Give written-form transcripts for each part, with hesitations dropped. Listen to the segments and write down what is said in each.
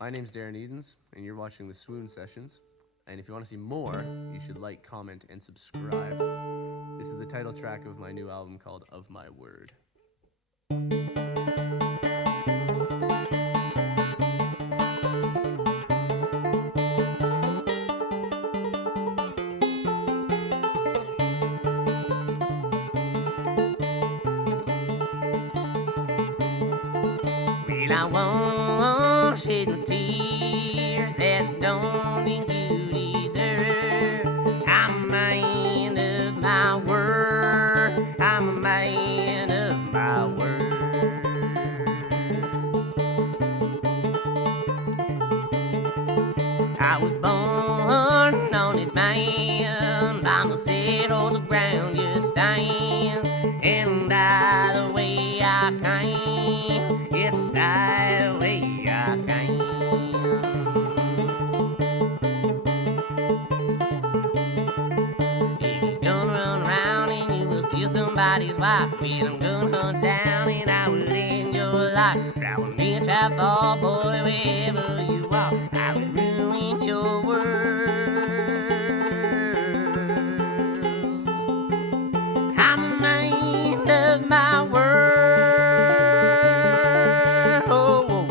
My name's Darren Eedens, and you're watching the Swoon Sessions. And if you want to see more, you should like, comment, and subscribe. This is the title track of my new album called Of My Word. Well, I won't shed a tear that I don't think you deserve. I'm a man of my word. I'm a man of my word. I was born on this man. Mama said, "Hold the ground you stand," and die the way I came. Yes, I'll die the way I came. If you're gonna run around and you will steal somebody's wife, well, I'm gonna hunt down and I will end your life. Try with me and try fall, boy, wherever you are. I will ruin your world. I'm a man of my word. Oh, oh.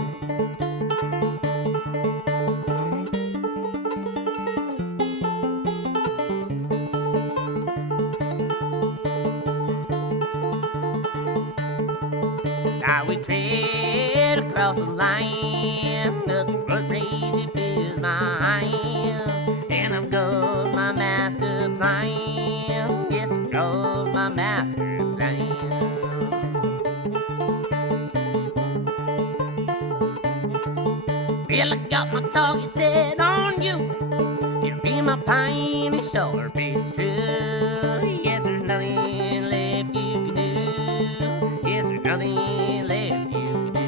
I would tread across the land, nothing but rage it fills my hands, and I've got my master plan. Yes, I've got my master plan. Well, I got my target set on you. You feel my pain, it's sharp, it's true. Yes, there's nothing left you can do. Yes, there's nothing left you can do.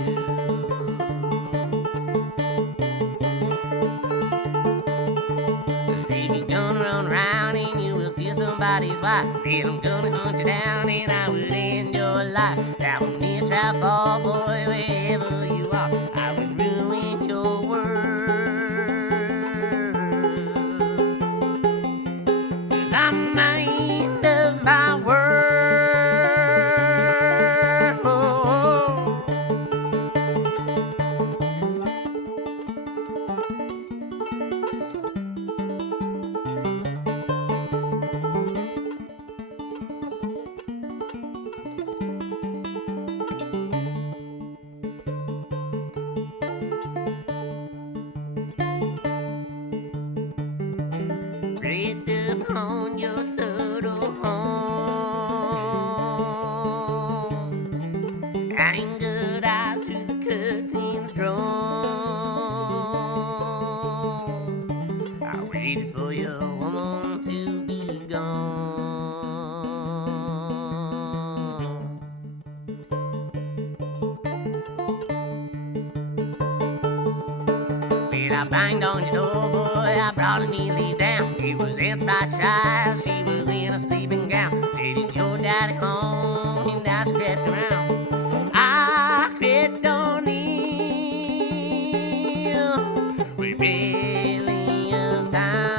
If you're gonna run around and you will steal somebody's wife, well, I'm gonna hunt you down and I will end your life. That will me try fall, boy, wherever you are. I will ruin your world. 'Cause I'm a man of my word. Oh. Breathe upon your subtle home. Angered eyes through the curtains drawn. I waited for your woman to be gone. When I banged on your door, boy, I brought her nearly down. It was answered by a child, she was in a sleeping gown. Said, "Is your daddy home?" And I crept around. I crept on in with rebellious sound.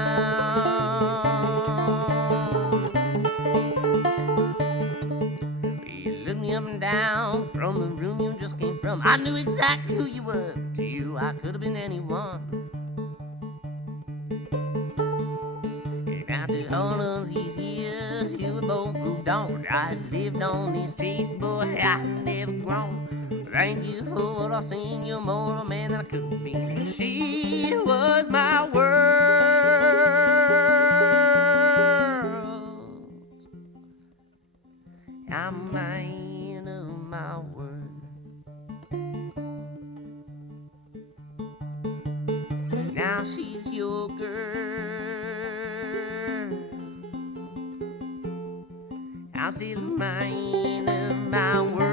You looked me up and down from the room you just came from. I knew exactly who you were, but to you I could have been anyone. And after all of these years, you were both moved on. I lived on these streets, boy, I've never grown. Thank you for what I've seen. You're more a man than I could have been. She was my world. I'm a man of my word. Now she's your girl. I'll see the man of my word.